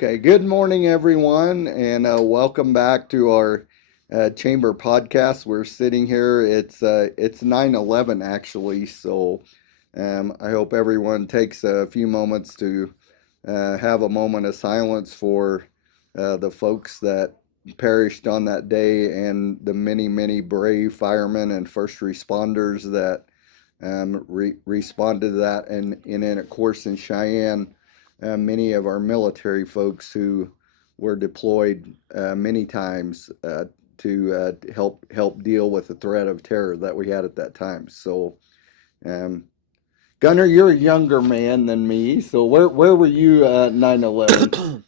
Okay, good morning, everyone, and welcome back to our chamber podcast. We're sitting here. It's 9/11 actually, so I hope everyone takes a few moments to have a moment of silence for the folks that perished on that day and the many brave firemen and first responders that responded to that, and then of course in Cheyenne many of our military folks who were deployed many times to help deal with the threat of terror that we had at that time. So, um, Gunnar, you're a younger man than me. So where were you 9/11?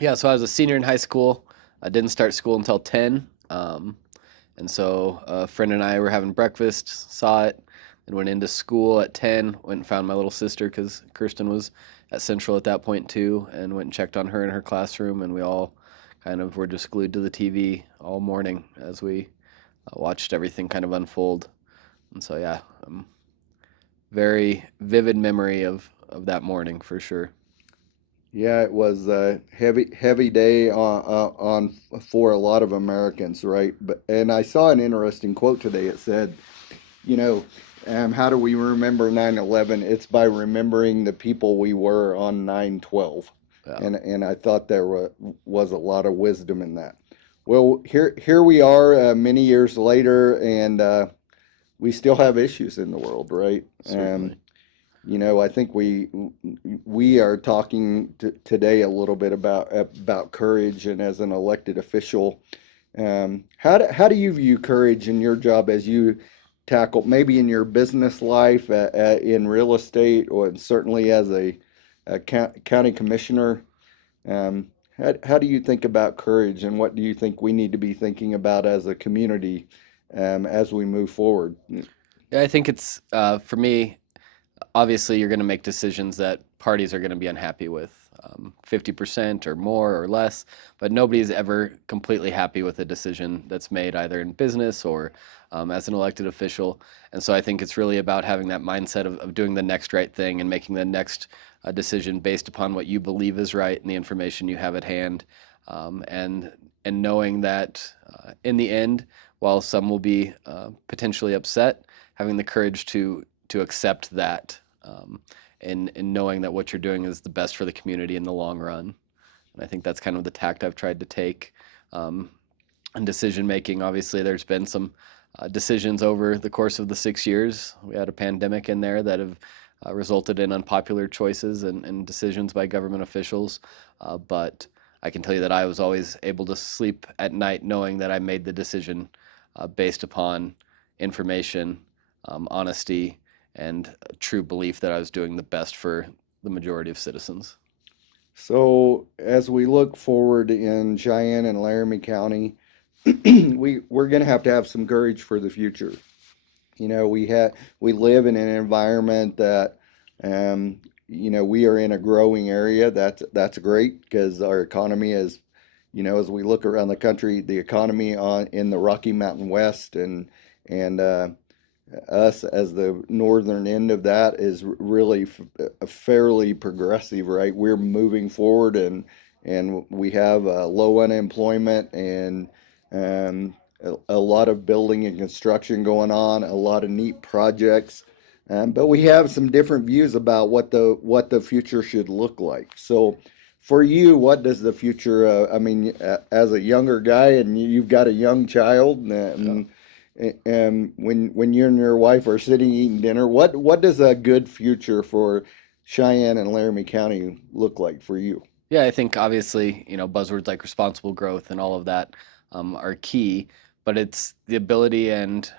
Yeah, so I was a senior in high school. I didn't start school until 10. And so a friend and I were having breakfast, saw it, and went into school at 10. Went and found my little sister because Kirsten was at Central at that point too, and went and checked on her in her classroom. And we all kind of were just glued to the TV all morning as we watched everything kind of unfold. And so, yeah, very vivid memory of that morning for sure. Yeah, it was a heavy day on for a lot of Americans, right? But and I saw an interesting quote today. It said, you know, how do we remember 9/11? It's by remembering the people we were on 9/12. Yeah, And I thought there was a lot of wisdom in that. Well, here we are many years later, and we still have issues in the world, right? certainly. I think we are talking today a little bit about courage, and as an elected official, how do you view courage in your job as you tackle maybe in your business life, in real estate, or certainly as a county commissioner? How do you think about courage, and what do you think we need to be thinking about as a community as we move forward? Yeah, I think it's for me. Obviously, you're going to make decisions that parties are going to be unhappy with, 50% or more or less, but nobody's ever completely happy with a decision that's made either in business or as an elected official. And so I think it's really about having that mindset of doing the next right thing and making the next decision based upon what you believe is right and the information you have at hand. And knowing that in the end, while some will be potentially upset, having the courage to accept that, and knowing that what you're doing is the best for the community in the long run. And I think that's kind of the tact I've tried to take. Um, in decision making, obviously, there's been some decisions over the course of the 6 years. We had a pandemic in there that have resulted in unpopular choices and decisions by government officials. But I can tell you that I was always able to sleep at night knowing that I made the decision based upon information, honesty, and a true belief that I was doing the best for the majority of citizens. So as we look forward in Cheyenne and Laramie County, we're going to have some courage for the future. We live in an environment that, we are in a growing area. That's great because our economy is, as we look around the country, the economy on in the Rocky Mountain West and us as the northern end of that is really fairly progressive, right? We're moving forward, and we have low unemployment and a lot of building and construction going on, a lot of neat projects. But we have some different views about what the future should look like. So, for you, what does the future? I mean, as a younger guy, and you've got a young child, Yeah. and when you and your wife are sitting eating dinner, what does a good future for Cheyenne and Laramie County look like for you? Yeah, I think obviously, buzzwords like responsible growth and all of that are key, but it's the ability and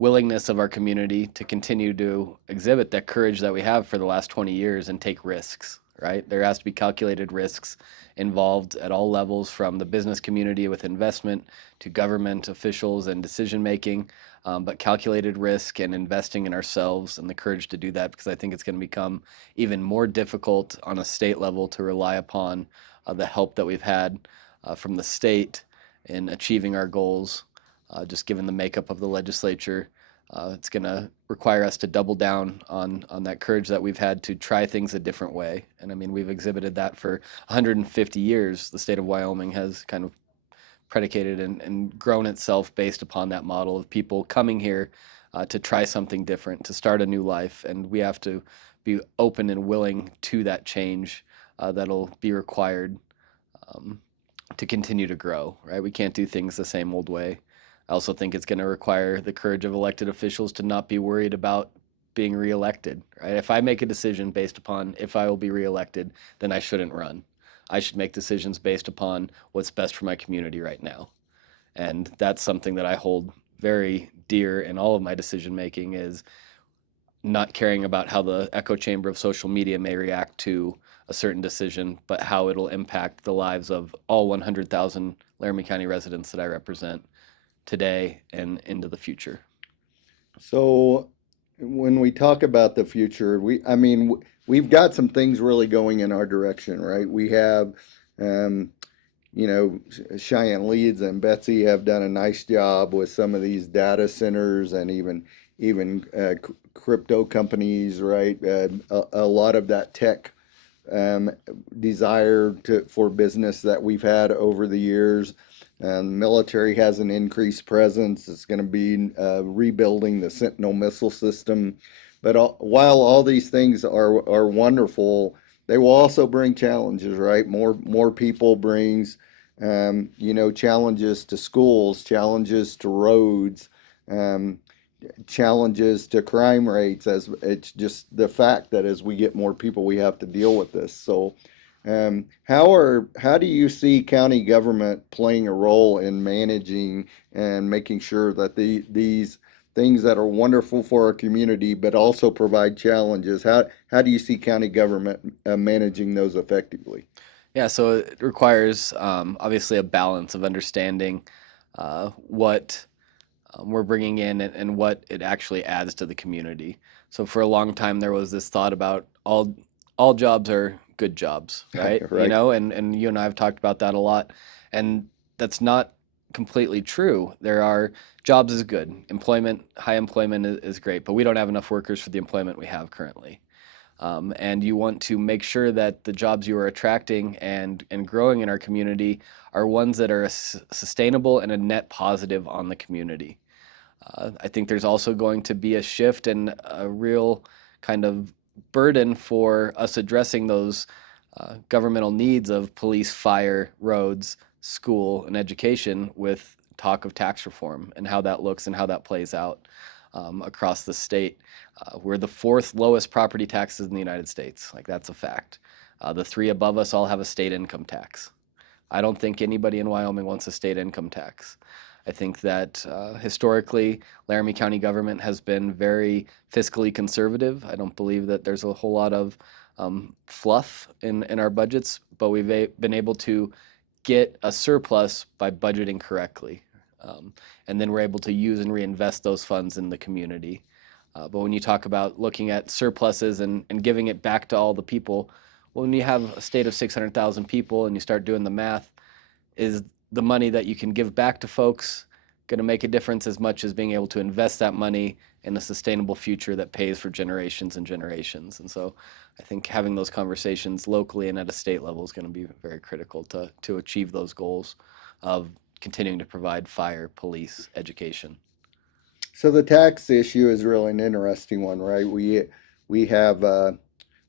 willingness of our community to continue to exhibit that courage that we have for the last 20 years and take risks, right? There has to be calculated risks involved at all levels, from the business community with investment to government officials and decision making, but calculated risk and investing in ourselves and the courage to do that, because I think it's going to become even more difficult on a state level to rely upon the help that we've had from the state in achieving our goals, just given the makeup of the legislature. It's going to require us to double down on that courage that we've had to try things a different way. And I mean, we've exhibited that for 150 years. The state of Wyoming has kind of predicated and grown itself based upon that model of people coming here to try something different, to start a new life. And we have to be open and willing to that change that'll be required um, to continue to grow, right? We can't do things the same old way. I also think it's going to require the courage of elected officials to not be worried about being reelected, right? If I make a decision based upon if I will be reelected, then I shouldn't run. I should make decisions based upon what's best for my community right now. And that's something that I hold very dear in all of my decision making is not caring about how the echo chamber of social media may react to a certain decision, but how it'll impact the lives of all 100,000 Laramie County residents that I represent today and into the future. So when we talk about the future, I mean, we've got some things really going in our direction, right? We have, um, Cheyenne Leeds and Betsy have done a nice job with some of these data centers and even crypto companies, right? A lot of that tech um, desire for business that we've had over the years. Military has an increased presence. It's going to be rebuilding the Sentinel missile system. But while all these things are wonderful, they will also bring challenges, right? More people brings challenges to schools, challenges to roads, um, challenges to crime rates. As it's just the fact that as we get more people, we have to deal with this. So, how do you see county government playing a role in managing and making sure that these things that are wonderful for our community, but also provide challenges? How do you see county government managing those effectively? Yeah, so it requires obviously a balance of understanding what we're bringing in and what it actually adds to the community. So for a long time, there was this thought about all jobs are good jobs, right? You Right. know, and you and I have talked about that a lot, and that's not completely true. There are jobs is good, employment, high employment is great, but we don't have enough workers for the employment we have currently. And you want to make sure that the jobs you are attracting and growing in our community are ones that are sustainable and a net positive on the community. I think there's also going to be a shift and a real kind of burden for us addressing those governmental needs of police, fire, roads, school, and education with talk of tax reform and how that looks and how that plays out across the state. We're the fourth lowest property taxes in the United States. Like, that's a fact. The three above us all have a state income tax. I don't think anybody in Wyoming wants a state income tax. I think that historically, Laramie County government has been very fiscally conservative. I don't believe that there's a whole lot of fluff in our budgets, but been able to get a surplus by budgeting correctly. And then we're able to use and reinvest those funds in the community. But when you talk about looking at surpluses and giving it back to all the people, well, when you have a state of 600,000 people and you start doing the math, is the money that you can give back to folks going to make a difference as much as being able to invest that money in a sustainable future that pays for generations and generations? And so I think having those conversations locally and at a state level is going to be very critical to achieve those goals of continuing to provide fire, police, education. So the tax issue is really an interesting one, right? We have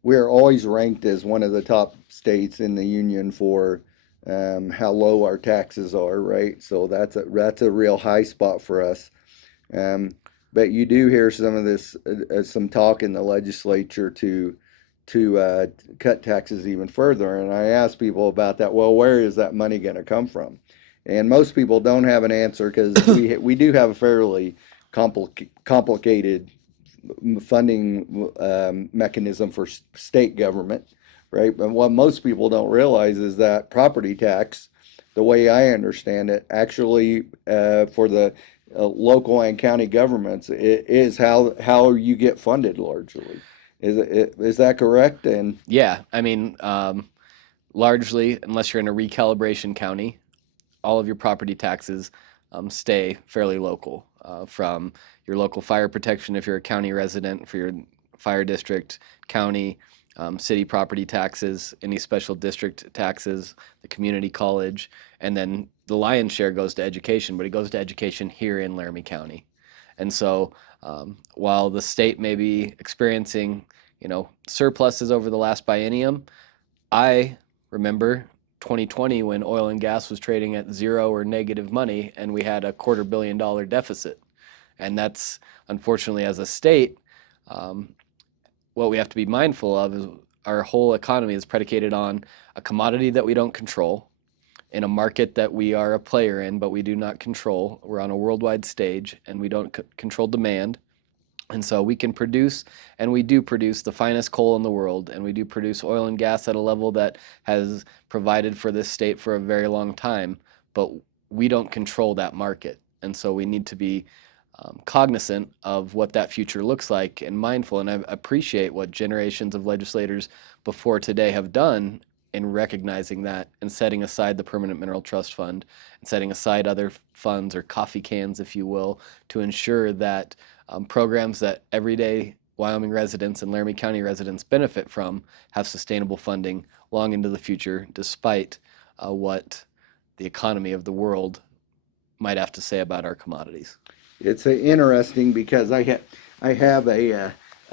we're always ranked as one of the top states in the union for how low our taxes are, right? So that's a real high spot for us. Um, but you do hear some of this, some talk in the legislature to cut taxes even further. And I ask people about that. Well, where is that money going to come from? And most people don't have an answer because we do have a fairly complicated funding mechanism for state government, right? But what most people don't realize is that property tax, the way I understand it, actually for the local and county governments, it is how you get funded largely. Is that correct? And Yeah, I mean, largely, unless you're in a recalibration county, all of your property taxes stay fairly local. from your local fire protection if you're a county resident for your fire district, county, city property taxes, any special district taxes, the community college, and then the lion's share goes to education, but it goes to education here in Laramie County. And so while the state may be experiencing, surpluses over the last biennium, I remember 2020 when oil and gas was trading at zero or negative money and we had a $250 million deficit. And that's unfortunately, as a state, what we have to be mindful of is our whole economy is predicated on a commodity that we don't control in a market that we are a player in, but we do not control. We're on a worldwide stage and we don't control demand. And so we can produce, and we do produce the finest coal in the world, and we do produce oil and gas at a level that has provided for this state for a very long time, but we don't control that market. And so we need to be cognizant of what that future looks like and mindful. And I appreciate what generations of legislators before today have done in recognizing that and setting aside the Permanent Mineral Trust Fund and setting aside other funds or coffee cans, if you will, to ensure that programs that everyday Wyoming residents and Laramie County residents benefit from have sustainable funding long into the future, despite what the economy of the world might have to say about our commodities. It's interesting because I have a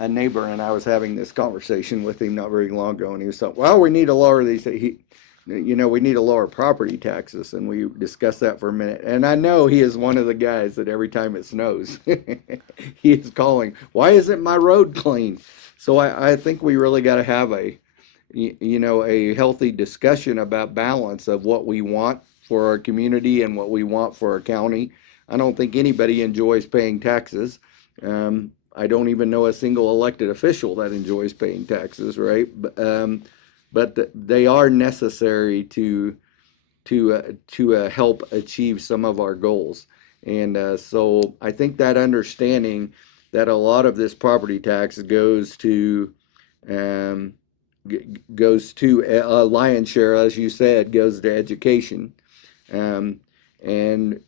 neighbor, and I was having this conversation with him not very long ago, and he was saying, "Well, we need to lower these. We need to lower property taxes," and we discussed that for a minute. And I know he is one of the guys that every time it snows, he is calling, "Why isn't my road clean?" So I think we really got to have a healthy discussion about balance of what we want for our community and what we want for our county. I don't think anybody enjoys paying taxes. I don't even know a single elected official that enjoys paying taxes, right? But they are necessary to help achieve some of our goals. And so I think that understanding that a lot of this property tax goes to a lion's share, as you said, goes to education. And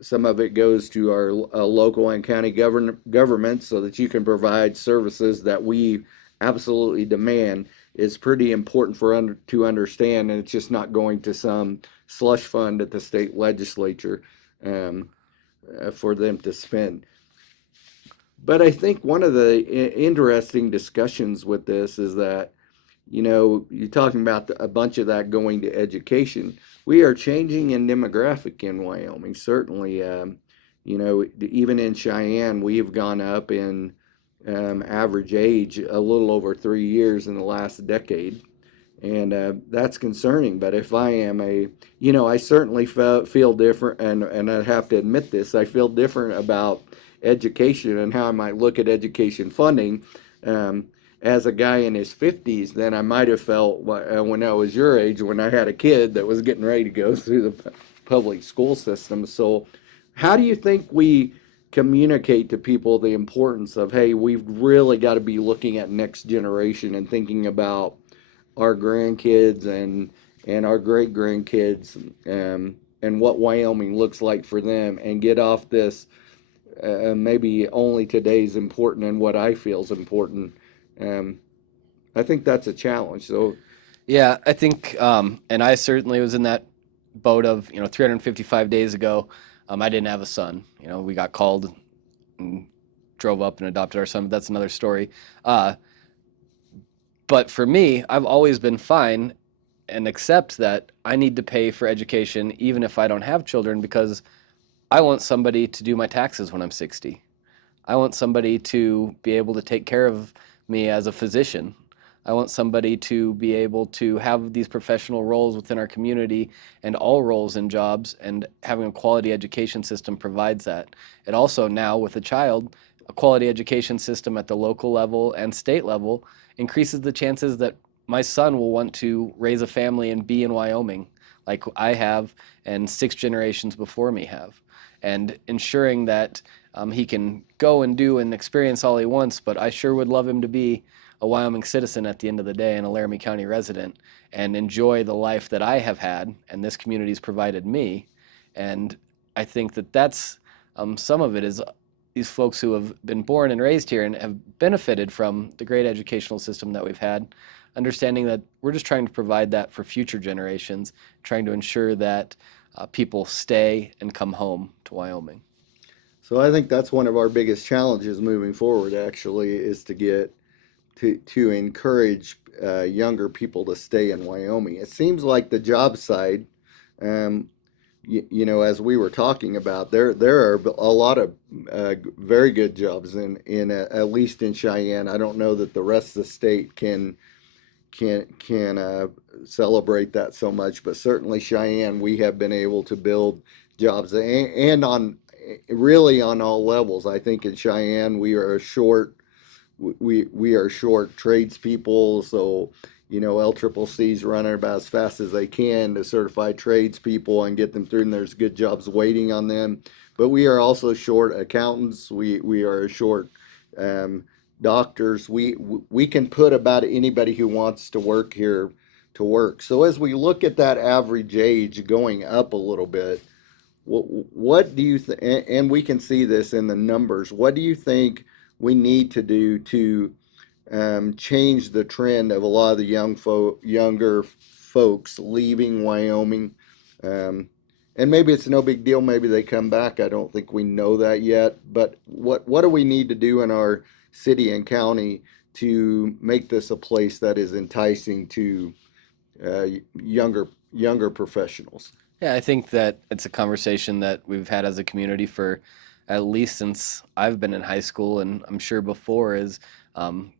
some of it goes to our local and county government so that you can provide services that we absolutely demand is pretty important to understand, and it's just not going to some slush fund at the state legislature for them to spend. But I think one of the interesting discussions with this is that, you're talking about a bunch of that going to education. We are changing in demographic in Wyoming. Certainly, even in Cheyenne, we've gone up in average age a little over 3 years in the last decade. And that's concerning. But if I am I certainly feel different, and I have to admit this, I feel different about education and how I might look at education funding. As a guy in his 50s than I might have felt when I was your age, when I had a kid that was getting ready to go through the public school system. So how do you think we communicate to people the importance of, hey, we've really got to be looking at next generation and thinking about our grandkids and our great grandkids, and what Wyoming looks like for them, and get off this maybe only today's important and what I feel is important. I think that's a challenge. So, Yeah, I think, and I certainly was in that boat of, 355 days ago, I didn't have a son. We got called and drove up and adopted our son, but that's another story. But for me, I've always been fine and accept that I need to pay for education even if I don't have children, because I want somebody to do my taxes when I'm 60. I want somebody to be able to take care of me as a physician. I want somebody to be able to have these professional roles within our community and all roles in jobs, and having a quality education system provides that. It also, now with a child, a quality education system at the local level and state level increases the chances that my son will want to raise a family and be in Wyoming like I have and 6 generations before me have. And ensuring that he can go and do and experience all he wants, but I sure would love him to be a Wyoming citizen at the end of the day and a Laramie County resident and enjoy the life that I have had and this community's provided me. And I think that that's some of it is these folks who have been born and raised here and have benefited from the great educational system that we've had, understanding that we're just trying to provide that for future generations, trying to ensure that people stay and come home to Wyoming. So I think that's one of our biggest challenges moving forward, actually, is to get to encourage younger people to stay in Wyoming. It seems like the job side, um, as we were talking about, there are a lot of very good jobs in at least in Cheyenne. I don't know that the rest of the state can celebrate that so much, but certainly Cheyenne, we have been able to build jobs and on really on all levels. I think in Cheyenne we are short tradespeople, so LCCC's running about as fast as they can to certify tradespeople and get them through, and there's good jobs waiting on them. But we are also short accountants. We are short um, doctors. We can put about anybody who wants to work here to work. So as we look at that average age going up a little bit, what do you think? And we can see this in the numbers. What do you think we need to do to change the trend of a lot of the younger folks leaving Wyoming? Um, and maybe it's no big deal. Maybe they come back. I don't think we know that yet. But what do we need to do in our city and county to make this a place that is enticing to uh, younger professionals? Yeah, I think that it's a conversation that we've had as a community for at least since I've been in high school, and I'm sure before is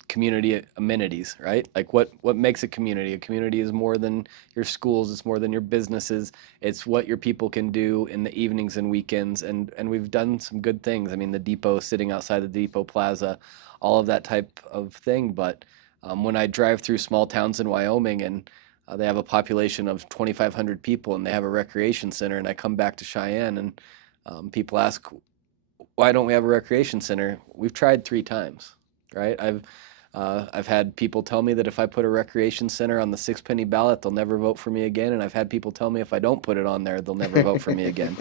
community amenities, right? Like what makes a community? A community is more than your schools, it's more than your businesses. It's what your people can do in the evenings and weekends, and we've done some good things. I mean, the depot, sitting outside the depot plaza, all of that type of thing. But when I drive through small towns in Wyoming and they have a population of 2,500 people and they have a recreation center. And I come back to Cheyenne and people ask, why don't we have a recreation center? We've tried 3 times, right? I've had people tell me that if I put a recreation center on the 6 penny ballot, they'll never vote for me again. And I've had people tell me if I don't put it on there, they'll never vote for me again.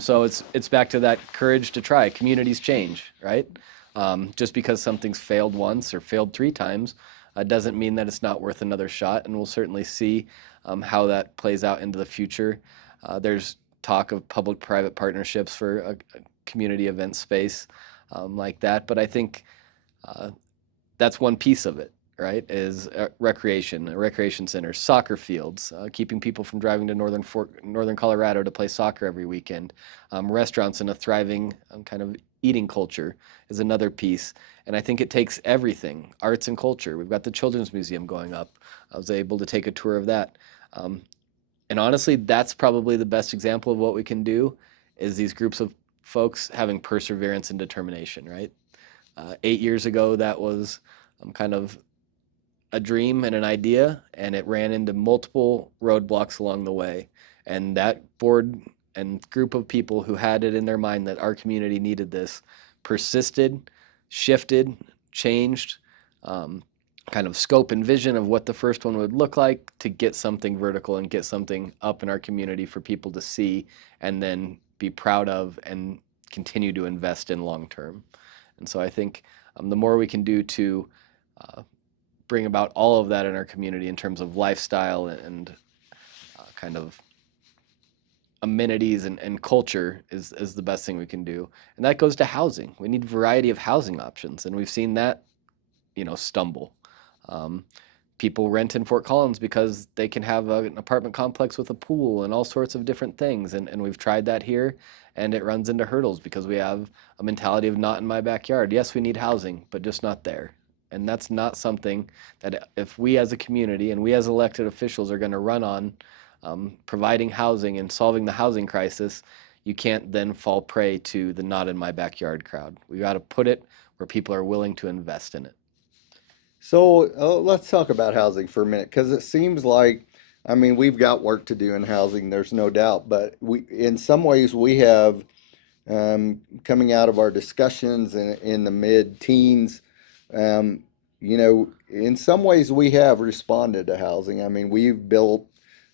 So it's back to that courage to try. Communities change, right? Just because something's failed once or failed 3 times doesn't mean that it's not worth another shot. And we'll certainly see how that plays out into the future. There's talk of public-private partnerships for a community event space like that. But I think that's one piece of it, right? Is recreation centers, soccer fields, keeping people from driving to northern Colorado to play soccer every weekend. Restaurants and a thriving kind of eating culture is another piece. And I think it takes everything, arts and culture. We've got the Children's Museum going up. I was able to take a tour of that. Um, and honestly, that's probably the best example of what we can do is these groups of folks having perseverance and determination, right? 8 years ago, that was kind of a dream and an idea, and it ran into multiple roadblocks along the way. And that board and group of people who had it in their mind that our community needed this persisted, shifted, changed, um, kind of scope and vision of what the first one would look like to get something vertical and get something up in our community for people to see and then be proud of and continue to invest in long term. And so I think the more we can do to bring about all of that in our community in terms of lifestyle and kind of amenities and culture is the best thing we can do. And that goes to housing. We need a variety of housing options, and we've seen that, stumble. Um, People rent in Fort Collins because they can have an apartment complex with a pool and all sorts of different things. And we've tried that here, and it runs into hurdles because we have a mentality of not in my backyard. Yes, we need housing, but just not there. And that's not something that if we as a community and we as elected officials are going to run on providing housing and solving the housing crisis, you can't then fall prey to the not in my backyard crowd. We got to put it where people are willing to invest in it. So let's talk about housing for a minute, because it seems like, I mean, we've got work to do in housing. There's no doubt, but in some ways, we have coming out of our discussions in the mid-teens. Um, in some ways, we have responded to housing. I mean, we've built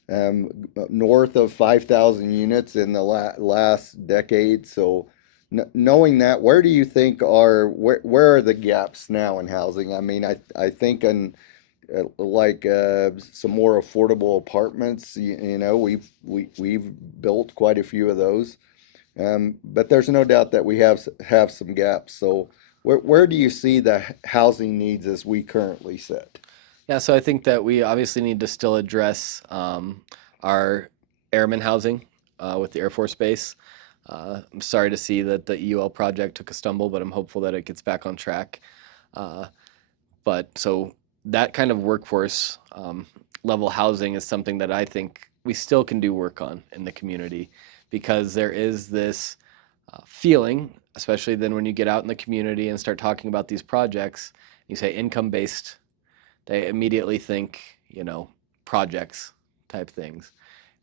north of 5,000 units in the last decade. So Knowing that, where do you think where are the gaps now in housing? I mean, I think in some more affordable apartments. You know, we've built quite a few of those, but there's no doubt that we have some gaps. So where do you see the housing needs as we currently sit? Yeah, so I think that we obviously need to still address our airmen housing with the Air Force Base. I'm sorry to see that the EUL project took a stumble, but I'm hopeful that it gets back on track. Uh, but so that kind of workforce level housing is something that I think we still can do work on in the community because there is this feeling, especially then when you get out in the community and start talking about these projects, you say income based, they immediately think, projects type things.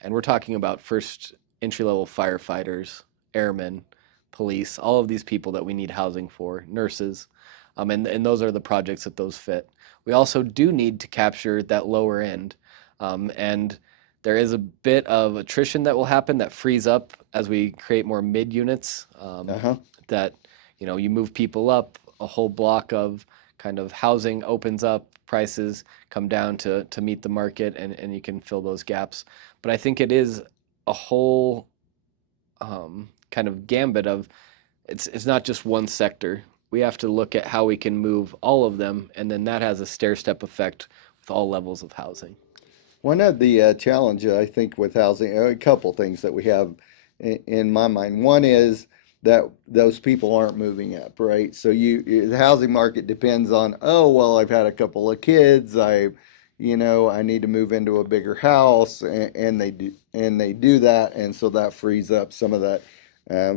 And we're talking about first entry level firefighters, airmen, police, all of these people that we need housing for, nurses. And those are the projects that those fit. We also do need to capture that lower end. And there is a bit of attrition that will happen that frees up as we create more mid units. Uh-huh. That, you move people up, a whole block of kind of housing opens up, prices come down to meet the market, and you can fill those gaps. But I think it is a whole kind of gambit of it's not just one sector. We have to look at how we can move all of them, and then that has a stair step effect with all levels of housing. One of the challenges I think with housing, a couple things that we have in my mind. One is that those people aren't moving up, right? So the housing market depends on, oh, well, I've had a couple of kids, I need to move into a bigger house, and they do that, and so that frees up some of that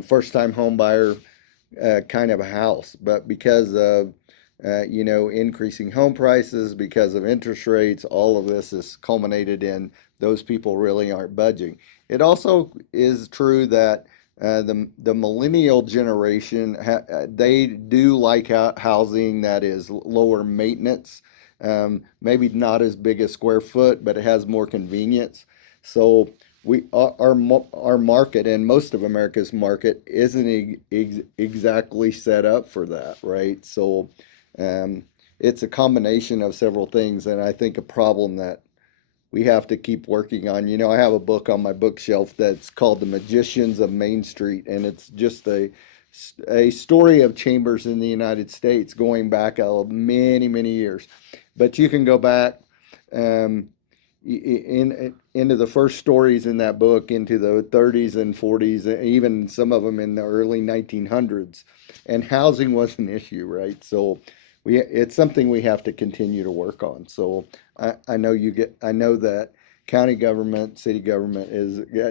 first time home buyer kind of a house. But because of increasing home prices, because of interest rates, all of this is culminated in those people really aren't budging. It also is true that the millennial generation they do like housing that is lower maintenance, maybe not as big a square foot, but it has more convenience. So our market and most of America's market isn't exactly set up for that, right? So um, it's a combination of several things, and I think a problem that we have to keep working on. You know, I have a book on my bookshelf that's called The Magicians of Main Street, and it's just a story of chambers in the United States going back many, many years. But you can go back um, into the first stories in that book into the 30s and 40s, even some of them in the early 1900s, and housing was an issue, right? So it's something we have to continue to work on. So I know that county government, city government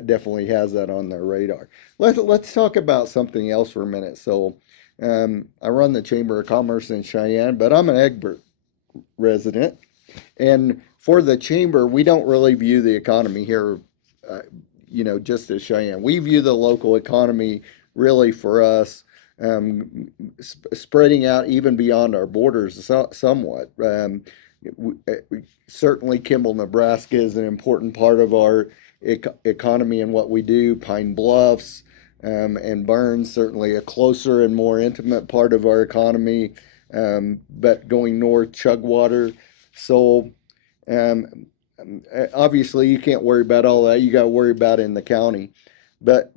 definitely has that on their radar. Let's talk about something else for a minute. So I run the Chamber of Commerce in Cheyenne, but I'm an Egbert resident. And for the chamber, we don't really view the economy here, uh, just as Cheyenne. We view the local economy really for us, spreading out even beyond our borders somewhat. Certainly, Kimball, Nebraska is an important part of our economy and what we do. Pine Bluffs and Burns, certainly a closer and more intimate part of our economy. But going north, Chugwater. So um, obviously, you can't worry about all that. You got to worry about it in the county. But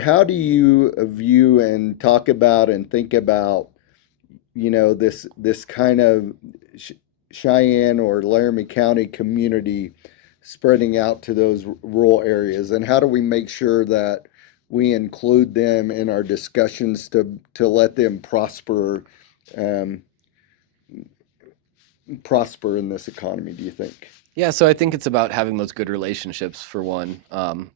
how do you view and talk about and think about this kind of Cheyenne or Laramie County community spreading out to those rural areas, and how do we make sure that we include them in our discussions to let them um, prosper in this economy, do you think? Yeah, so I think it's about having those good relationships for one.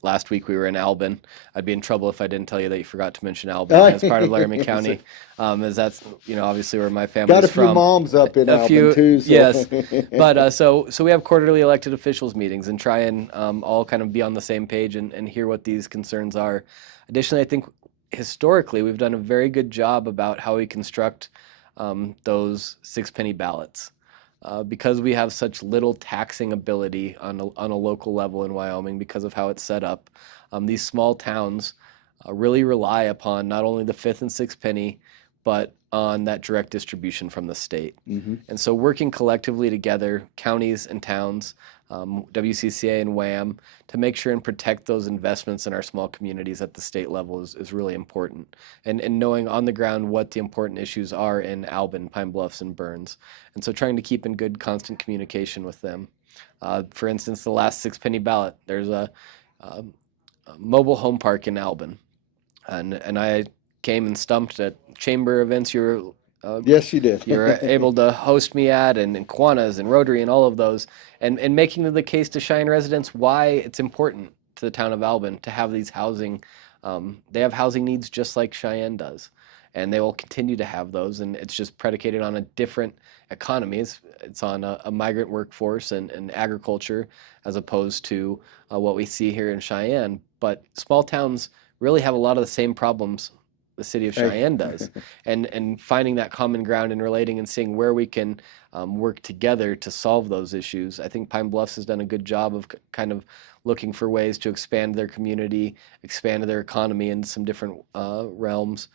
Last week we were in Albin. I'd be in trouble if I didn't tell you that you forgot to mention Albin as part of Laramie County, as that's obviously where my Got family's a few from. moms up in A Albin few, too, so yes, but so we have quarterly elected officials meetings and try and all kind of be on the same page and hear what these concerns are. Additionally, I think historically we've done a very good job about how we construct those six-penny ballots. Because we have such little taxing ability on a local level in Wyoming because of how it's set up, these small towns really rely upon not only the fifth and sixth penny, but on that direct distribution from the state. Mm-hmm. And so working collectively together, counties and towns, WCCA and WAM, to make sure and protect those investments in our small communities at the state level is really important. And knowing on the ground what the important issues are in Albin, Pine Bluffs, and Burns. And so trying to keep in good constant communication with them. For instance, the last six-penny ballot, there's a mobile home park in Albin. And I came and stumped at chamber events Yes, you did. you were able to host me at, and Kiwanis and Rotary and all of those, and making the case to Cheyenne residents why it's important to the town of Albin to have these housing. They have housing needs just like Cheyenne does, and they will continue to have those. And it's just predicated on a different economy. It's on a migrant workforce and agriculture as opposed to what we see here in Cheyenne. But small towns really have a lot of the same problems the city of Cheyenne does, and finding that common ground and relating and seeing where we can work together to solve those issues. I think Pine Bluffs has done a good job of kind of looking for ways to expand their community, expand their economy in some different realms.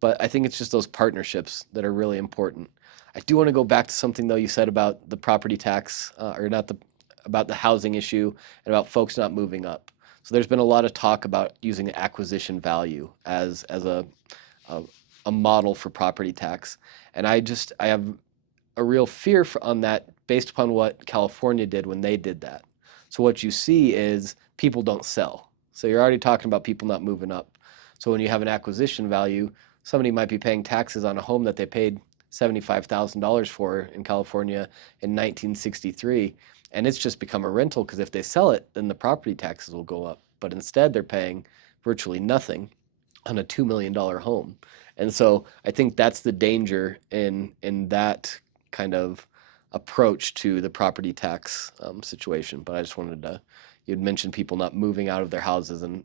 But I think it's just those partnerships that are really important. I do want to go back to something though you said about the property tax, or not the about the housing issue and about folks not moving up. So there's been a lot of talk about using the acquisition value as a, a model for property tax, and I have a real fear on that based upon what California did when they did that. So what you see is people don't sell. So you're already talking about people not moving up. So when you have an acquisition value, somebody might be paying taxes on a home that they paid $75,000 for in California in 1963, and it's just become a rental because if they sell it, then the property taxes will go up. But instead, they're paying virtually nothing on a $2 million home. And so I think that's the danger in that kind of approach to the property tax situation. But I just wanted to, you'd mentioned people not moving out of their houses, and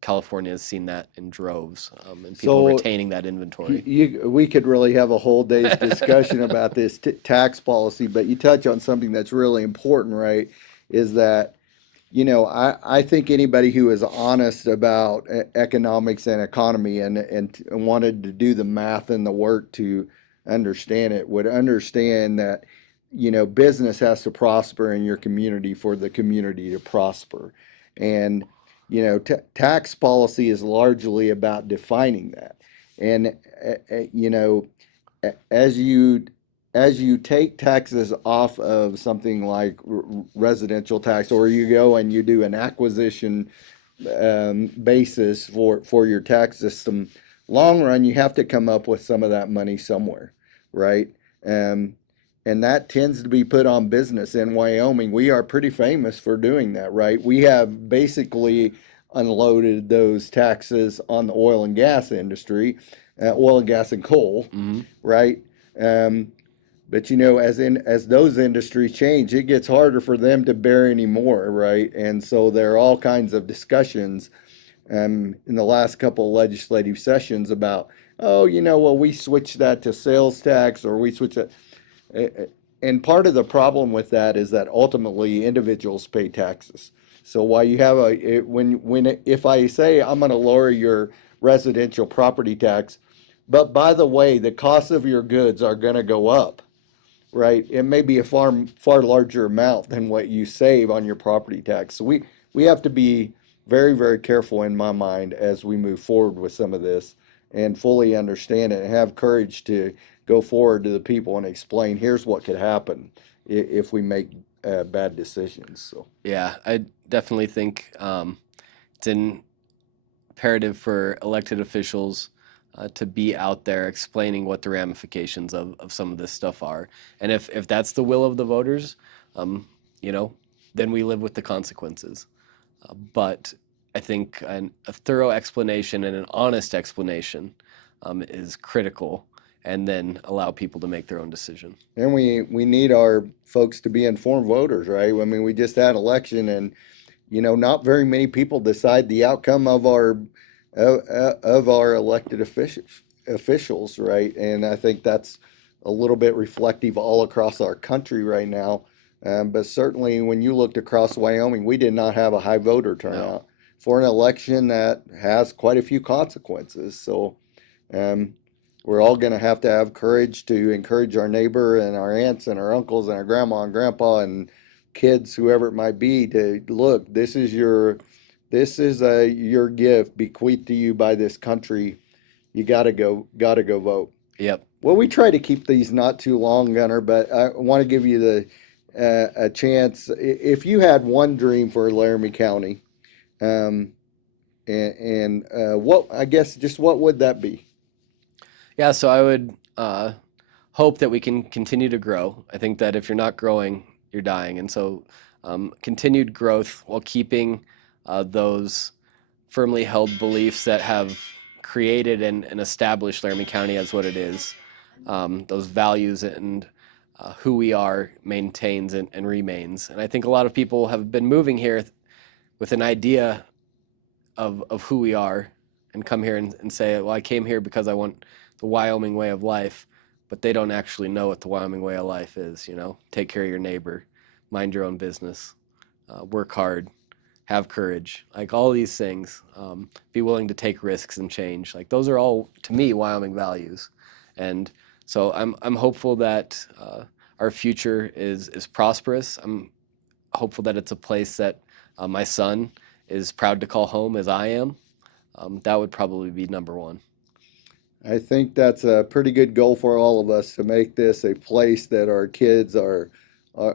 California has seen that in droves, and people So retaining that inventory. we could really have a whole day's discussion about this tax policy, but you touch on something that's really important, right? Is that, I think anybody who is honest about economics and economy and wanted to do the math and the work to understand it would understand that, business has to prosper in your community for the community to prosper. And, tax policy is largely about defining that. And, as you take taxes off of something like residential tax, or you go and you do an acquisition basis for your tax system, long run you have to come up with some of that money somewhere, right? Um, and that tends to be put on business. In Wyoming, we are pretty famous for doing that, right? We have basically unloaded those taxes on the oil and gas industry, oil and gas and coal, Mm-hmm. right? Um, but as those industries change, it gets harder for them to bear any more, right? And so there are all kinds of discussions in the last couple of legislative sessions about, oh, well, we switch that to sales tax, or we switch it. And part of the problem with that is that ultimately individuals pay taxes. So while you have if I say I'm going to lower your residential property tax, but by the way, the cost of your goods are going to go up, right? It may be a far larger amount than what you save on your property tax. So we have to be very, very careful in my mind as we move forward with some of this and fully understand it and have courage to go forward to the people and explain here's what could happen if we make bad decisions. So Yeah, I definitely think it's imperative for elected officials to be out there explaining what the ramifications of some of this stuff are. And if that's the will of the voters, um, you know, then we live with the consequences. But I think a thorough explanation and an honest explanation is critical, and then allow people to make their own decision. and we need our folks to be informed voters, right? I mean, we just had election, and not very many people decide the outcome of our elected officials, right? And I think that's a little bit reflective all across our country right now. But certainly, when you looked across Wyoming, we did not have a high voter No. turnout for an election that has quite a few consequences. So um, we're all going to have courage to encourage our neighbor and our aunts and our uncles and our grandma and grandpa and kids, whoever it might be, to look. This is your gift bequeathed to you by this country. You gotta go vote. Yep. Well, we try to keep these not too long, Gunner, but I want to give you a chance. If you had one dream for Laramie County, um, and what I guess just what would that be? Yeah, so I would hope that we can continue to grow. I think that if you're not growing, you're dying. And so continued growth while keeping those firmly held beliefs that have created and established Laramie County as what it is. Those values and who we are maintains and remains. And I think a lot of people have been moving here with an idea of who we are and come here and say, well, I came here because I want the Wyoming way of life, but they don't actually know what the Wyoming way of life is. Take care of your neighbor, mind your own business, work hard, have courage, like all these things, be willing to take risks and change. Like those are all, to me, Wyoming values. And so I'm hopeful that our future is prosperous. I'm hopeful that it's a place that my son is proud to call home as I am. That would probably be number one. I think that's a pretty good goal for all of us to make this a place that our kids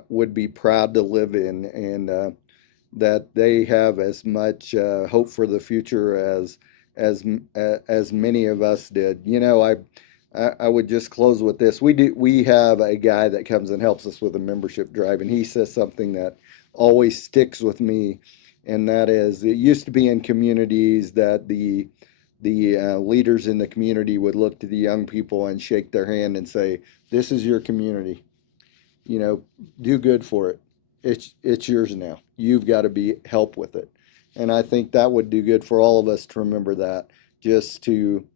would be proud to live in, and that they have as much hope for the future as many of us did. I would just close with this. We have a guy that comes and helps us with a membership drive, and he says something that always sticks with me, and that is, it used to be in communities that the leaders in the community would look to the young people and shake their hand and say, "This is your community. You know, do good for it. It's yours now. You've got to be help with it." And I think that would do good for all of us to remember that, just to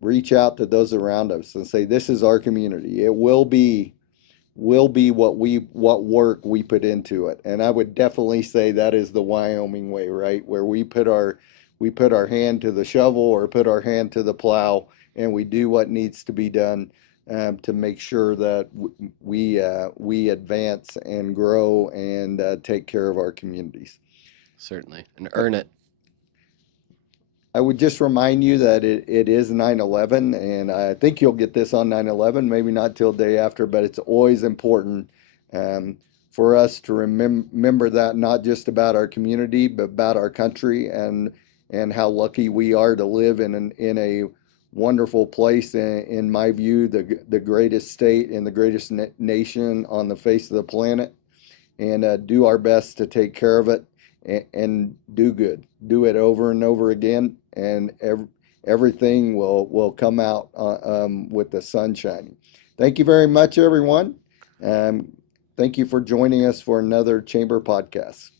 reach out to those around us and say, "This is our community. It will be what work we put into it." And I would definitely say that is the Wyoming way, right? Where we put our hand to the shovel or put our hand to the plow, and we do what needs to be done to make sure that we advance and grow and take care of our communities. Certainly. And earn it. I would just remind you that it is 9/11, and I think you'll get this on 9/11, maybe not till day after, but it's always important um, for us to remember that, not just about our community, but about our country, and how lucky we are to live in a wonderful place. In my view, the greatest state and the greatest nation on the face of the planet, and do our best to take care of it, and do good. Do it over and over again, and everything will come out with the sun shining. Thank you very much, everyone. Um, Thank you for joining us for another Chamber podcast.